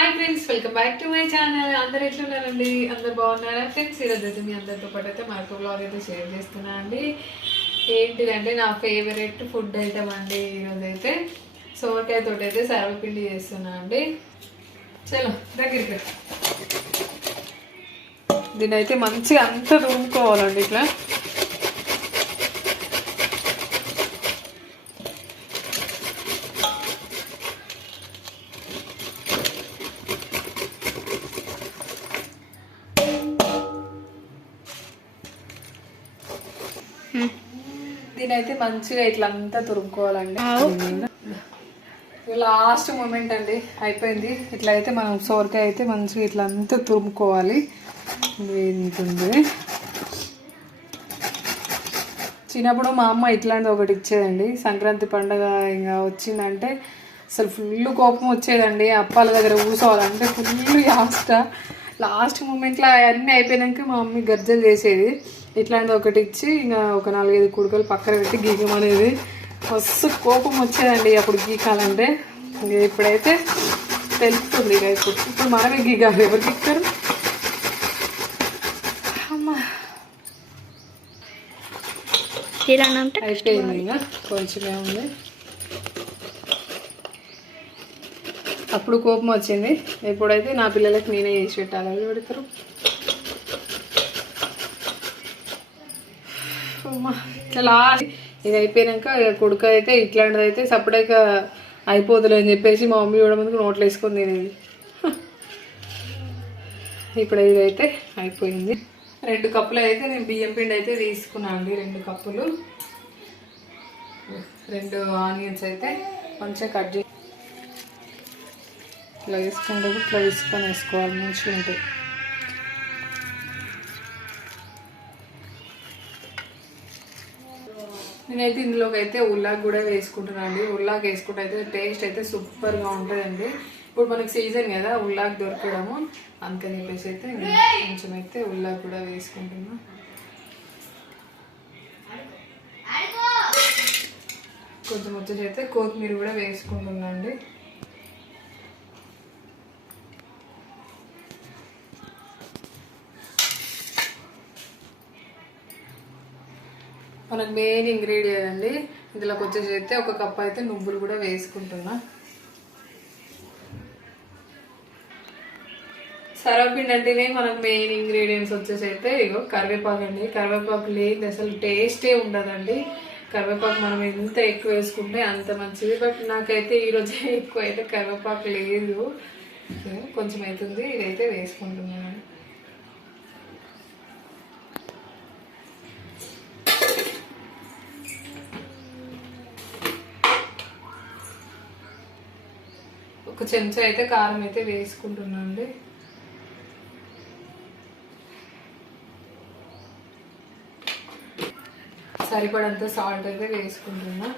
Hi friends, welcome back to my channel. అందరు ఎట్లున్నారండి? అందరు బాగున్నారా ఫ్రెండ్స్? ఈరోజు అయితే మీ అందరితో పాటు అయితే మరొక బ్లాగ్ అయితే షేర్ చేస్తున్నా అండి. ఏంటిదంటే నా ఫేవరెట్ ఫుడ్ ఐటమ్ అండి. ఈరోజు అయితే సోరకాయ తోటి అయితే సర్వపిండి చేస్తున్నా అండి. చలో దగ్గరికి. దీన్ని అయితే మంచిగా అంతా తురుముకోవాలండి ఇట్లా. దీనైతే మంచిగా ఇట్లా అంతా తురుముకోవాలండి. లాస్ట్ మూమెంట్ అండి, అయిపోయింది. ఇట్లా అయితే మనం సోరకాయ అయితే మంచిగా ఇట్లా అంతా తురుముకోవాలి. ఏంటుంది, చిన్నప్పుడు మా అమ్మ ఇట్లాంటిది ఒకటి ఇచ్చేదండి. సంక్రాంతి పండుగ ఇంకా వచ్చిందంటే అసలు ఫుల్ కోపం వచ్చేదండి. అప్పాల దగ్గర కూర్చోవాలంటే ఫుల్ లాస్ట్ మూమెంట్లో అన్నీ అయిపోయాక మా మమ్మీ గర్జలు చేసేది. ఇట్లాంటిది ఒకటి ఇచ్చి ఇంకా ఒక 4-5 కుడుకలు పక్కన పెట్టి గీకం అనేది మస్తు కోపం వచ్చేదండి అప్పుడు గీకాలంటే. ఇప్పుడైతే తెలుస్తుంది. ఇక ఇప్పుడు మనమే గీకాలి, ఎవరు గీస్తారు? అమ్మా అయిపోయింది, ఇంకా కొంచెమే ఉంది. అప్పుడు కోపం వచ్చింది, ఇప్పుడైతే నా పిల్లలకి నేనే చేసి పెట్టాలి. అవి పెడతారు. లాస్ట్ ఇది అయిపోయాక కొడుకు అయితే ఇట్లాంటిది అయితే సపరేట్గా అయిపోతుంది అని చెప్పేసి మా మమ్మీ కూడా ముందుకు నోట్లు వేసుకొని తినేది. ఇప్పుడు ఇదైతే అయిపోయింది. 2 కప్పులు అయితే నేను బియ్యం పిండి అయితే తీసుకున్నాను అండి. 2 కప్పులు. 2 ఆనియన్స్ అయితే మంచిగా కట్ చేసి ఇట్లా వేసుకుంటే ఇట్లా వేసుకోవాలి, మంచిగా ఉంటుంది. నేనైతే ఇందులోకి అయితే ఉల్లాగ్ కూడా వేసుకుంటున్నాను అండి. ఉల్లాగ్ వేసుకుంటే అయితే టేస్ట్ అయితే సూపర్గా ఉంటుందండి. ఇప్పుడు మనకి సీజన్ కదా ఉల్లాగ్ దొరకడము, అందుకని చెప్పేసి అయితే కొంచెం అయితే ఉల్లాగ్ కూడా వేసుకుంటున్నా. కొంచెం వచ్చేసి అయితే కొత్తిమీర కూడా వేసుకుంటున్నా అండి. మనకు మెయిన్ ఇంగ్రీడియంట్ అండి. ఇందులోకి వచ్చేసి అయితే 1 కప్ అయితే నువ్వులు కూడా వేసుకుంటున్నా. సర్వపిండి అంటేనే మనకు మెయిన్ ఇంగ్రీడియంట్స్ వచ్చేసి అయితే ఇగో కరివేపాకు అండి. కరివేపాకు లేదు అసలు టేస్టే ఉండదండి. కరివేపాకు మనం ఎంత ఎక్కువ వేసుకుంటే అంత మంచిది. బట్ నాకైతే ఈరోజు ఎక్కువ అయితే కరివేపాకు లేదు, కొంచెం అవుతుంది. ఇదైతే వేసుకుంటున్నాను. ఒక చెంచా అయితే కారం అయితే వేసుకుంటున్నా అండి. సరిపడంత సాల్ట్ అయితే వేసుకుంటున్నా.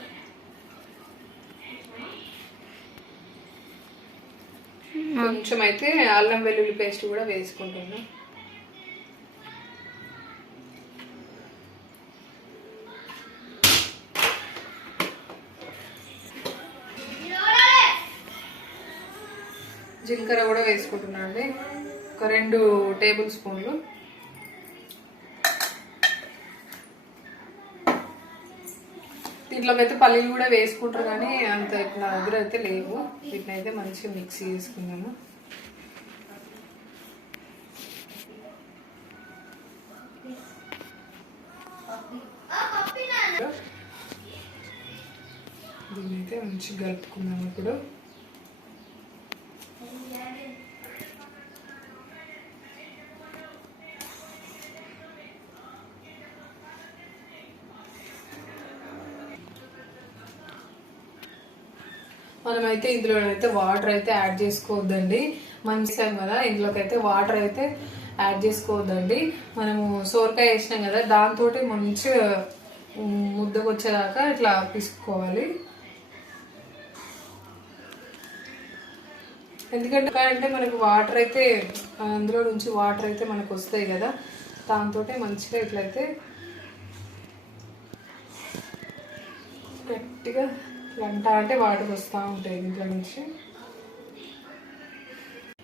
కొంచెం అయితే అల్లం వెల్లుల్లి పేస్ట్ కూడా వేసుకుంటున్నా. జీలకర్ర కూడా వేసుకుంటున్నా అండి, ఒక 2 టేబుల్ స్పూన్లు. దీంట్లోకి అయితే పల్లీలు కూడా వేసుకుంటారు కానీ అంత నా దగ్గర అయితే లేవు. వీటిని అయితే మంచిగా మిక్సీ చేసుకున్నాను. దీన్ని అయితే మంచిగా కలుపుకున్నాను. ఇప్పుడు మనమైతే ఇందులో అయితే వాటర్ అయితే యాడ్ చేసుకోవద్దండి. మనం చేసాం కదా, ఇందులోకి అయితే వాటర్ అయితే యాడ్ చేసుకోవద్దండి. మనము సోరకాయ వేసినాం కదా, దాంతో మంచిగా ముద్దకు వచ్చేదాకా ఇట్లా పిసుకోవాలి. ఎందుకంటే మనకు వాటర్ అయితే అందులో నుంచి వాటర్ అయితే మనకు వస్తాయి కదా, దాంతో మంచిగా ఇట్లయితే గట్టిగా గంట అంటే వాటర్ వస్తూ ఉంటాయి దీంట్లో నుంచి.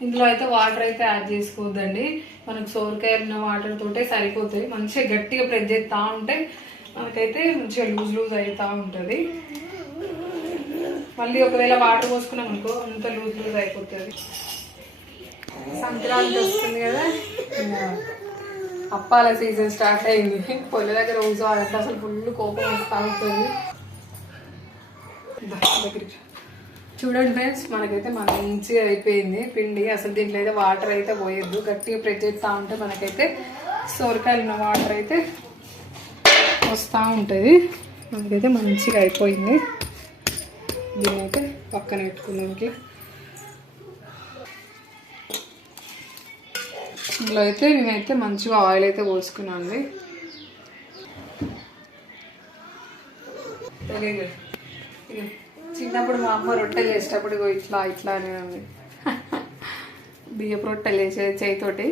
ఇందులో అయితే వాటర్ అయితే యాడ్ చేసుకోవద్దండి, మనకు సోరకాయ ఉన్న వాటర్ తోటే సరిపోతాయి. మంచిగా గట్టిగా ప్రెస్ చేస్తూ ఉంటే మనకైతే మంచిగా లూజ్ లూజ్ అవుతూ ఉంటుంది. మళ్ళీ ఒకవేళ వాటర్ పోసుకున్నాం అనుకో అంత లూజ్ లూజ్ అయిపోతుంది. సంక్రాంతి వస్తుంది కదా, అప్పాల సీజన్ స్టార్ట్ అయింది. పొల్ల దగ్గర కూర్చోవాలంటే అసలు ఫుల్ కోపం వస్తూ ఉంటుంది. చూడండి ఫ్రెండ్స్, మనకైతే మంచిగా అయిపోయింది పిండి. అసలు దీంట్లో అయితే వాటర్ అయితే పోయొద్దు, గట్టిగా ప్రెస్ చేస్తూ ఉంటే మనకైతే సోరకాయలు ఉన్న వాటర్ అయితే వస్తూ ఉంటుంది. మనకైతే మంచిగా అయిపోయింది. దీన్ని అయితే పక్కన పెట్టుకుందాం. ఇట్లా ఇందులో అయితే నేనైతే మంచిగా ఆయిల్ అయితే పోసుకున్నాను. చిన్నప్పుడు మా అమ్మ రొట్టెలు చేసేటప్పుడు ఇట్లా ఇట్లా అనేది బియ్యపు రొట్టెలు వేసేది చేయితోటి.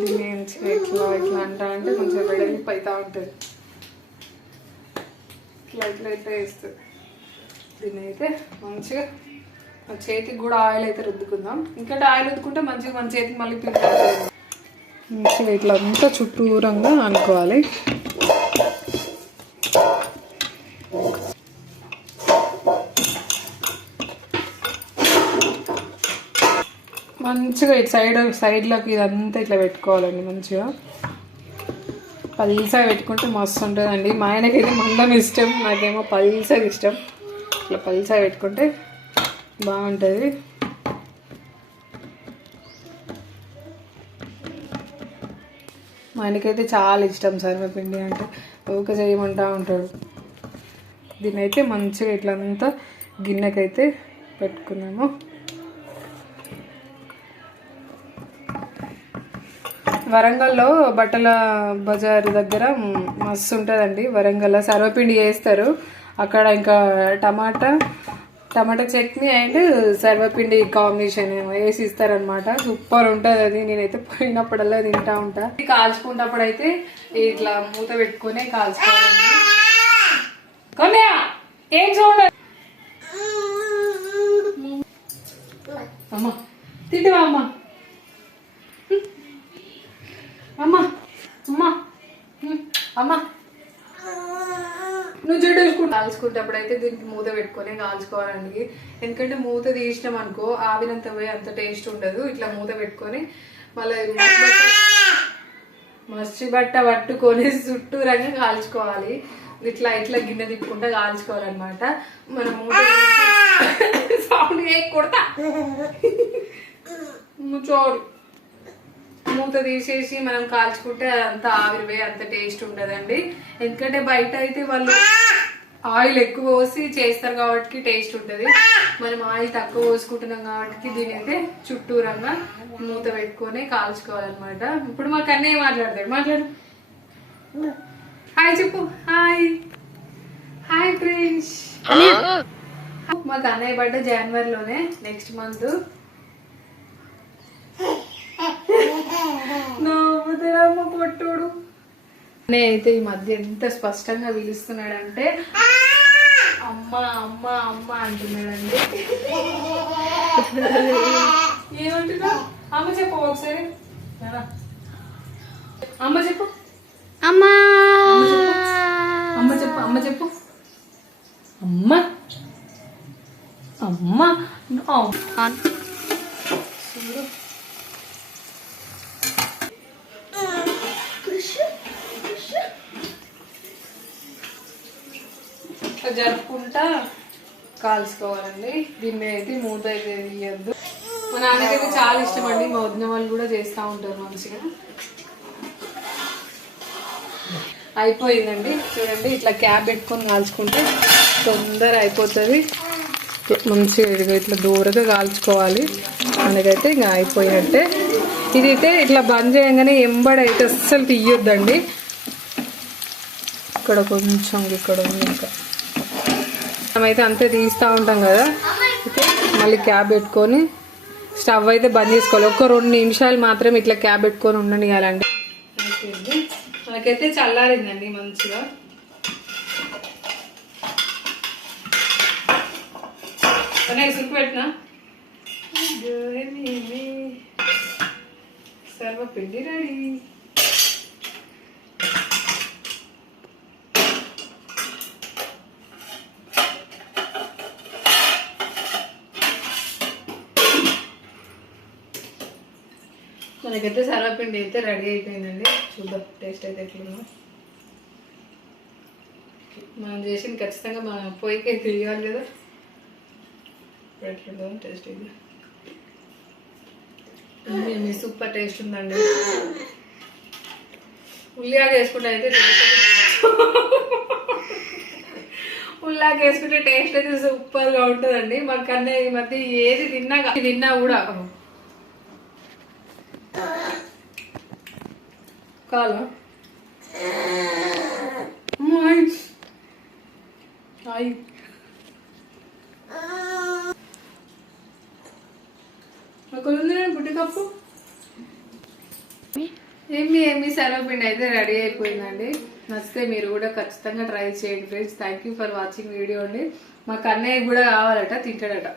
దీన్ని మంచిగా ఇట్లా ఇట్లా అంటా అంటే కొంచెం వెడల్పు అవుతూ ఉంటుంది. ఇట్లా ఇట్లా ఇట్లా వేస్తుంది. దీన్ని అయితే మంచిగా చేతికి కూడా ఆయిల్ అయితే రుద్దుకుందాం. ఇంకా ఆయిల్ రుద్దుకుంటే మంచిగా మన చేతికి మళ్ళీ పిండి మంచిగా ఇట్లా అంతా చుట్టూరంగా అనుకోవాలి. మంచిగా ఇటు సైడ్లోకి ఇదంతా ఇట్లా పెట్టుకోవాలండి. మంచిగా పల్సగా పెట్టుకుంటే మస్తు ఉంటుందండి. మా ఆయనకైతే మందం ఇష్టం, నాకేమో పల్సగా ఇష్టం. ఇట్లా పల్సగా పెట్టుకుంటే బాగుంటుంది. మా ఆయనకైతే చాలా ఇష్టం సర్వపిండి అంటే, ఊక చేయమంటూ ఉంటాడు. దీన్ని అయితే మంచిగా ఇట్లా అంతా గిన్నెకైతే పెట్టుకున్నాము. వరంగల్లో బట్టల బజార్ దగ్గర మస్తు ఉంటుందండి. వరంగల్లో సర్వపిండి చేస్తారు. అక్కడ ఇంకా టమాటా చట్నీ అండ్ సర్వపిండి కాంబినేషన్ వేసి ఇస్తారనమాట. సూపర్ ఉంటుంది అది. నేనైతే పోయినప్పుడల్లా తింటా ఉంటా. కాల్చుకున్నప్పుడు అయితే ఇట్లా మూత పెట్టుకునే కాల్చుకోవాలండి. కొన్యా ఏం చూడండి అమ్మా, తింటివా అమ్మా? అమ్మా అమ్మా అమ్మా నువ్వు జడ్డు వేసుకుంటా. కాల్చుకుంటప్పుడు అయితే దీనికి మూత పెట్టుకొని కాల్చుకోవాలండి. ఎందుకంటే మూత తీసినాం అనుకో ఆవినంత పోయి అంత టేస్ట్ ఉండదు. ఇట్లా మూత పెట్టుకొని మళ్ళీ మర్చి బట్ట పట్టుకొని చుట్టూరంగా కాల్చుకోవాలి. ఇట్లా ఇట్లా గిన్నె తిప్పుకుంటా కాల్చుకోవాలన్నమాట. మనం మూత సౌండ్ కొడతా చోరు మూత తీసేసి మనం కాల్చుకుంటే అంత ఆవిరిపోయి అంత టేస్ట్ ఉండదండి. ఎందుకంటే బయట అయితే వాళ్ళు ఆయిల్ ఎక్కువ పోసి చేస్తారు కాబట్టి టేస్ట్ ఉంటుంది. మనం ఆయిల్ తక్కువ పోసుకుంటున్నాం కాబట్టి దీని అయితే చుట్టూరంగా మూత పెట్టుకొని కాల్చుకోవాలన్నమాట. ఇప్పుడు మా కన్నయ్య మాట్లాడు. హాయ్ చెప్పు. Hi friends. మా కన్నయ్య బర్త్డే జనవరిలోనే, నెక్స్ట్ మంత్. పొట్టుడు అయితే ఈ మధ్య ఎంత స్పష్టంగా పిలుస్తున్నాడంటే అమ్మ అమ్మ అమ్మ అంటున్నాడండి. ఏమంటున్నా? అమ్మ చెప్పు ఒకసారి. అమ్మ చెప్పు. అమ్మ చెప్పు. అమ్మ చెప్పు. అమ్మ అమ్మ జరుపుకుంటా కాల్చుకోవాలండి. దీన్ని అయితే మూత అయితే తీయద్దు. మా నాన్నకైతే చాలా ఇష్టం అండి. మా వదిన వాళ్ళు కూడా చేస్తూ ఉంటారు మంచిగా. అయిపోయిందండి చూడండి. ఇట్లా క్యాప్ పెట్టుకొని కాల్చుకుంటే తొందర అయిపోతుంది. మంచిగా ఇట్లా దూరగా కాల్చుకోవాలి. అందుకైతే ఇంకా అయిపోయినట్టే. ఇదైతే ఇట్లా బంద్ చేయగానే ఎంబడైతే అస్సలు తీయొద్దండి. ఇక్కడ కొంచెం ఇక్కడ ఉంది. ఇంకా మనమైతే అంతే తీస్తూ ఉంటాం కదా. అయితే మళ్ళీ క్యాప్ పెట్టుకొని స్టవ్ అయితే బంద్ చేసుకోవాలి. ఒక 2 నిమిషాలు మాత్రం ఇట్లా క్యాప్ పెట్టుకొని ఉండనియాలండి. మనకైతే చల్లారిందండి మంచిగా. సురుకు పెట్టినా సర్వపిండి రెడీ. మనకైతే సర్వపిండి అయితే రెడీ అయిపోయిందండి. చూద్దాం టేస్ట్ అయితే ఎట్లుందో. మనం చేసింది ఖచ్చితంగా మన పొయ్యికి తెలియాలి కదా, ఎట్లుందో టేస్ట్ ఇది. సూపర్ టేస్ట్ ఉందండి. ఉల్లిగా వేసుకుంటే అయితే ఉల్లాగా వేసుకుంటే టేస్ట్ అయితే సూపర్గా ఉంటుందండి. మాకన్నా ఈ మధ్య ఏది తిన్నా కూడా కాలా బుడ్డి కప్పు ఏమి సర్వపిండి అయితే రెడీ అయిపోయిందండి. నచ్చితే మీరు కూడా ఖచ్చితంగా ట్రై చేయండి friends. Thank you for watching video అండి. మా కన్నయ్య కూడా కావాలట, తింటాడట.